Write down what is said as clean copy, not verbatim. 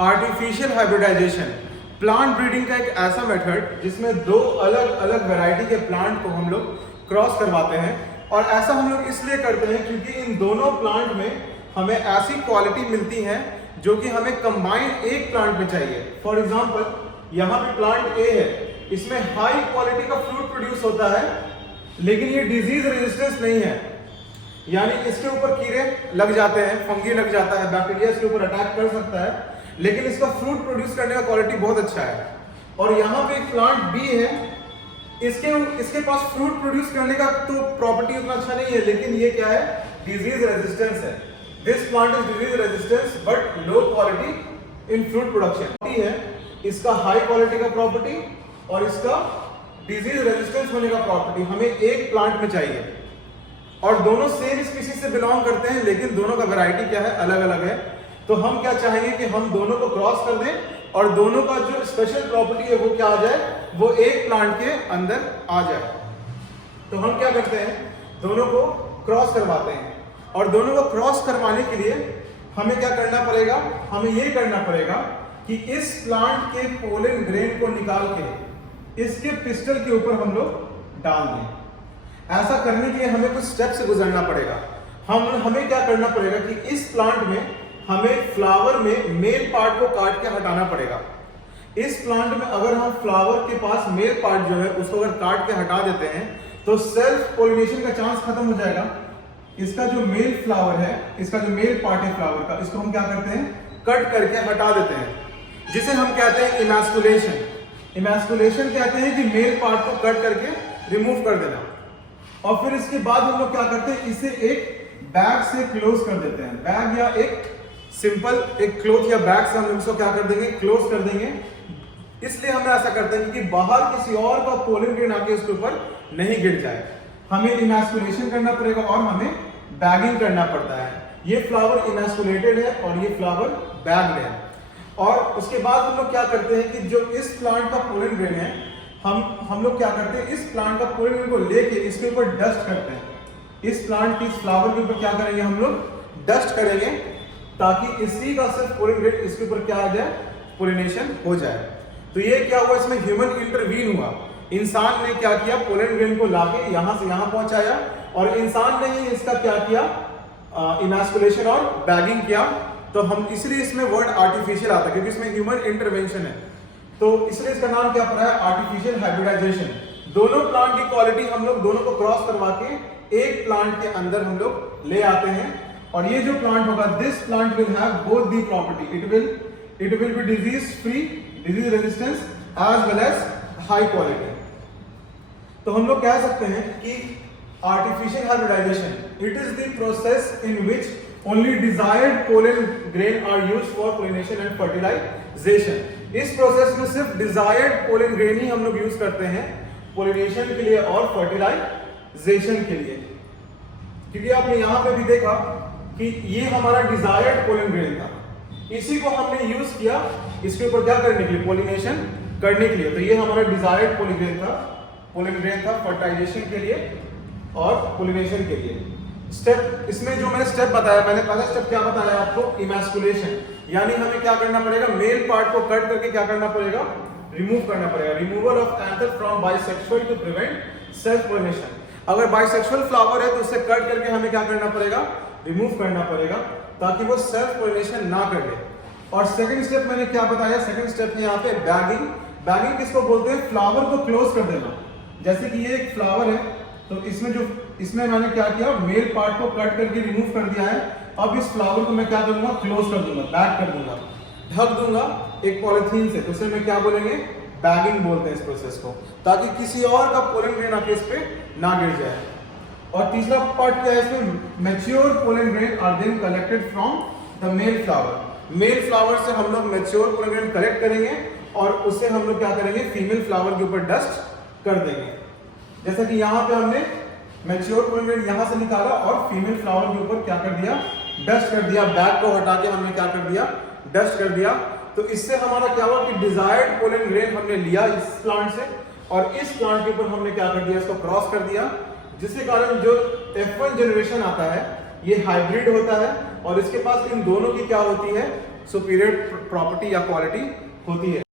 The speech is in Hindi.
आर्टिफिशियल हाइब्रिडाइजेशन प्लांट ब्रीडिंग का एक ऐसा मेथड जिसमें दो अलग अलग वैरायटी के प्लांट को हम लोग क्रॉस करवाते हैं। और ऐसा हम लोग इसलिए करते हैं क्योंकि इन दोनों प्लांट में हमें ऐसी क्वालिटी मिलती है जो कि हमें कंबाइंड एक प्लांट में चाहिए। फॉर एग्जांपल यहाँ पे प्लांट ए है, इसमें हाई क्वालिटी का फ्रूट प्रोड्यूस होता है लेकिन ये डिजीज रेजिस्टेंस नहीं है, यानी इसके ऊपर कीड़े लग जाते हैं, फंगी लग जाता है, बैक्टीरिया इसके ऊपर अटैक कर सकता है, लेकिन इसका फ्रूट प्रोड्यूस करने का क्वालिटी बहुत अच्छा है। और यहाँ पे एक प्लांट बी है, इसके पास फ्रूट प्रोड्यूस करने का तो प्रॉपर्टी उतना अच्छा नहीं है, लेकिन ये क्या है, डिजीज रेजिस्टेंस है। This plant is disease resistance but low quality in fruit production है। इसका हाई क्वालिटी का प्रॉपर्टी और इसका डिजीज रेजिस्टेंस होने का प्रॉपर्टी हमें एक प्लांट में चाहिए। और दोनों सेम स्पीशीज से बिलोंग करते हैं लेकिन दोनों का वैरायटी क्या है, अलग अलग है। तो हम क्या चाहेंगे कि हम दोनों को क्रॉस कर दें और दोनों का जो स्पेशल प्रॉपर्टी है वो क्या आ जाए, वो एक प्लांट के अंदर आ जाए। तो हम क्या करते हैं, दोनों को क्रॉस करवाते हैं। और दोनों को क्रॉस करवाने के लिए हमें क्या करना पड़ेगा, हमें ये करना पड़ेगा कि इस प्लांट के पोलन ग्रेन को निकाल के इसके पिस्टल के ऊपर हम लोग डाल दें। ऐसा करने के लिए हमें कुछ स्टेप से गुजरना पड़ेगा। हमें क्या करना पड़ेगा कि इस प्लांट में हमें फ्लावर में मेल पार्ट को काट के हटाना पड़ेगा। इस प्लांट में अगर हम फ्लावर के पास मेल पार्ट जो है उसको अगर काट के हटा देते हैं तो सेल्फ पोलिनेशन का चांस खत्म हो जाएगा। इसका जो मेल फ्लावर है, इसका जो मेल पार्ट है फ्लावर का, इसको हम क्या करते हैं, कट करके हटा देते हैं, जिसे हम कहते हैं इमैस्कुलेशन। इमैस्कुलेशन कहते हैं कि मेल पार्ट को कट करके रिमूव कर देना। और फिर इसके बाद हम लोग क्या करते हैं, इसे एक बैग से क्लोज कर देते हैं। बैग या एक सिंपल एक क्लोथ या बैग से हम लोग इसको क्या कर देंगे, क्लोज कर देंगे। इसलिए हम ऐसा करते हैं कि बाहर किसी और का पोलन ग्रेन आके उसके ऊपर नहीं गिर जाए। हमें इमैस्कुलेशन करना पड़ेगा और हमें बैगिंग करना पड़ता है। ये फ्लावर इमैस्कुलेटेड है और ये फ्लावर बैग्ड है। और उसके बाद हम लोग क्या करते हैं कि जो इस प्लांट का पोलन ग्रेन है, हम लोग क्या करते हैं, इस प्लांट का पोलन ग्रेन को लेके इसके ऊपर डस्ट करते हैं। इस प्लांट की फ्लावर के ऊपर क्या करेंगे, हम लोग डस्ट करेंगे ताकि इसी का सिर्फ पोलन ग्रेन इसके ऊपर क्या आ जाए, पोलिनेशन हो जाए। तो ये क्या हुआ, इसमें ह्यूमन इंटरवीन हुआ। इंसान ने क्या किया, पोलन ग्रेन को लाके यहां से यहां पहुंचाया और इंसान ने ही इसका क्या किया, इमैस्कुलेशन और बैगिंग किया। तो हम इसलिए इसमें वर्ड आर्टिफिशियल आता है क्योंकि इसमें ह्यूमन इंटरवेंशन है। तो इसलिए इसका नाम क्या पड़ा है, आर्टिफिशियल हाइब्रिडाइजेशन। दोनों प्लांट की क्वालिटी हम लोग दोनों को क्रॉस करवा के एक प्लांट के अंदर हम लोग ले आते हैं। और ये जो प्लांट होगा, this plant will have both the property, it will be disease free, disease resistance as well as high quality. तो हम लोग कह सकते हैं कि artificial hybridisation it is the process in which only desired pollen grain are used for pollination and fertilisation. इस प्रोसेस में सिर्फ डिजायर्ड पोलन ग्रेन ही हम लोग यूज करते हैं पोलिनेशन के लिए और फर्टिलाइजेशन के लिए। क्योंकि आपने यहां पे भी देखा कि ये हमारा डिजायर्ड पोलन ग्रेन था, इसी को हमने यूज किया इसके ऊपर क्या करने के लिए, पोलिनेशन करने के लिए। तो ये हमारा डिजायर्ड पोलन ग्रेन था फर्टिलाइजेशन के लिए और पोलिनेशन के लिए। स्टेप इसमें जो मैंने स्टेप बताया, मैंने पहला स्टेप क्या बताया आपको, इमैस्कुलेशन, यानी हमें क्या करना पड़ेगा, मेल पार्ट को कट करके क्या करना पड़ेगा, रिमूव करना पड़ेगा। Removal of anther from bisexual to prevent self pollination. अगर बाइसेक्सुअल फ्लावर है तो उसे कट करके हमें क्या करना पड़ेगा, रिमूव करना पड़ेगा ताकि वो सेल्फ पोलिनेशन ना कर ले। और सेकंड स्टेप मैंने क्या बताया, सेकंड स्टेप में यहाँ पे बैगिंग। बैगिंग किसको बोलते हैं, फ्लावर को क्लोज कर देना। जैसे कि ये एक फ्लावर है तो इसमें मैंने क्या किया, मेल पार्ट को कट करके रिमूव कर दिया है। अब इस फ्लावर को मैं क्या करूंगा, क्लोज कर दूंगा, बैग कर दूंगा, ढक दूंगा एक पॉलिथीन से। तो उसे मैं क्या बोलेंगे, बैगिंग बोलते हैं इस प्रोसेस को, ताकि किसी और का पोलन ग्रेन आके इस पे ना गिर जाए। और तीसरा पार्ट क्या है इसमें, mature pollen grain are then collected from the male flower. Male flower से हम लोग मैच्योर पोलन ग्रेन कलेक्ट करेंगे और उससे हम लोग क्या करेंगे, फीमेल फ्लावर के ऊपर डस्ट कर देंगे। जैसा कि यहाँ पे हमने मैच्योर पोलन ग्रेन यहाँ से निकाला और फीमेल फ्लावर के ऊपर क्या कर दिया, डस्ट कर दिया। बैग को हटा के हमने क्या कर दिया, डस्ट कर दिया। तो इससे हमारा क्या हुआ कि डिजायर्ड पोलन ग्रेन हमने लिया इस प्लांट से और इस प्लांट के ऊपर हमने क्या कर दिया, इसको क्रॉस कर दिया, जिसके कारण जो F1 जनरेशन आता है ये हाइब्रिड होता है और इसके पास इन दोनों की क्या होती है, सुपीरियर प्रॉपर्टी या क्वालिटी होती है।